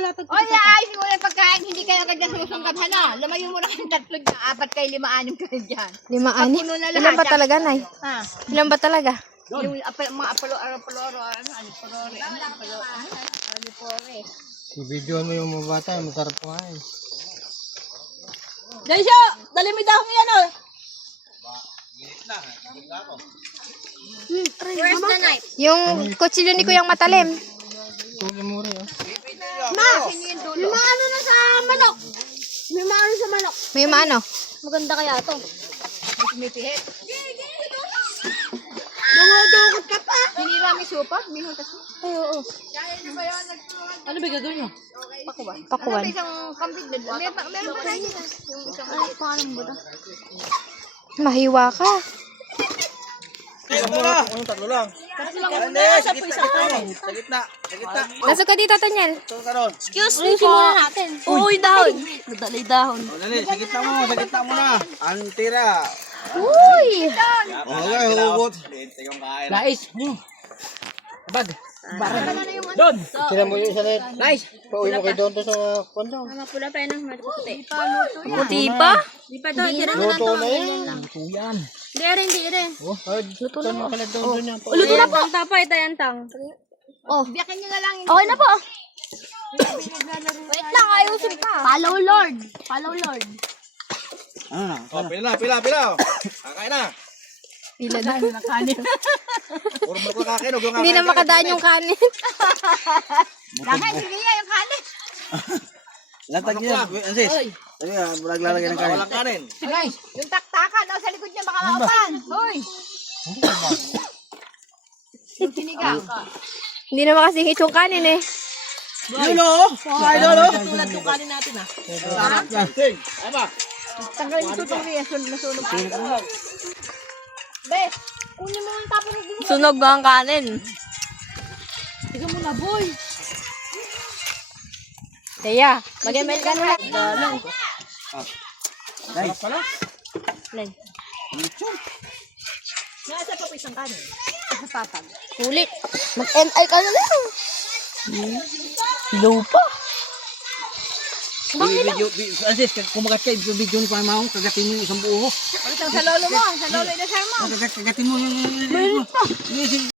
O, naayos mo yung pagkain, hindi kayo agad na susunggaban na. Lamayin mo na kayong 3 dyan, 4 kayo, 5, 6 kayo dyan. 5, 6? Puno na lahat. Ilan ba talaga, Nay? Ha? Ilan ba talaga? Yung mga apolo-oro, I-video mo yung mga bata, masarap kumain. Daisyo, dali mo dahon yan oh. Where's the knife? Yung kutsilyo ni Kuyang Matalim. Tuli mo rin, oh. May maano na sa manok. May maano sa manok. May maano? Maganda kaya to. May tumipihit. Dumudukot ka pa. Hinira may supa? Minutas mo? Ay, oo. Ano ba gagawin nyo? Pakuwan. Pakuwan. May isang kambing na doon. Meron pa rin. Yung isang maliit. Paano mo ba? Mahiwa ka. Ano, tatlo lang. Kasi lang muna sa isang kanin. Sa gitna, sa gitna. Nasaan ka dito, Tanyel? Ito ka ron. Excuse me muna natin. Uy, dahon. Nadali dahon. O, dali, sa gitna mo na. Ang tira. Uy! Okay, hugot. Lais. Bag. Doon! Tira mo yung isa na yun. Nice! Pauwi mo kayo doon sa kondo. Mapula pa yun. Puti. Puti pa? Di pa to. Tira mo na Luto to. na yan. Hindi rin. Oh, luto na. Saan doon yan? Luto na po. Tapay, tayantang. Oh. Biyakin nyo na lang. Okay na po. Wait lang. Ayusin pa. Follow Lord. Ano na? Oh, pila. Kakain na. Pila na. Puro mo ko kakain. Hindi na makadaan yung kanin. Lakay, sige nga yung kanin. Latag yan. Ansis. Sabi nga, naglalagay ng kanin. Walang kanin. Yung taktakan. Sa likod niya baka makapan. Hoy. Yung sinigang. Hindi na makasingit yung kanin eh. Yun o! Idol o! Tulad yung kanin natin ah. Sarap yan. Sing! Ay ba? Tanggalin ito itong riyan. Nasunog pa. Bes, kunin mo ang tapon ng gulo. Sunog ba ang kanin? Tiga mo na boy. Kaya, mag-ML ka na. Nice. Nasa pa po isang kanin. Kulit. Mag-ML ka na lang. Low pa. Video, Ansis, kumagat kayo, video ni Pamahong, kagatin mo yung isang buo. Sa lolo mo. Sa lolo inasar mo. Kagatin mo yung... Meron pa.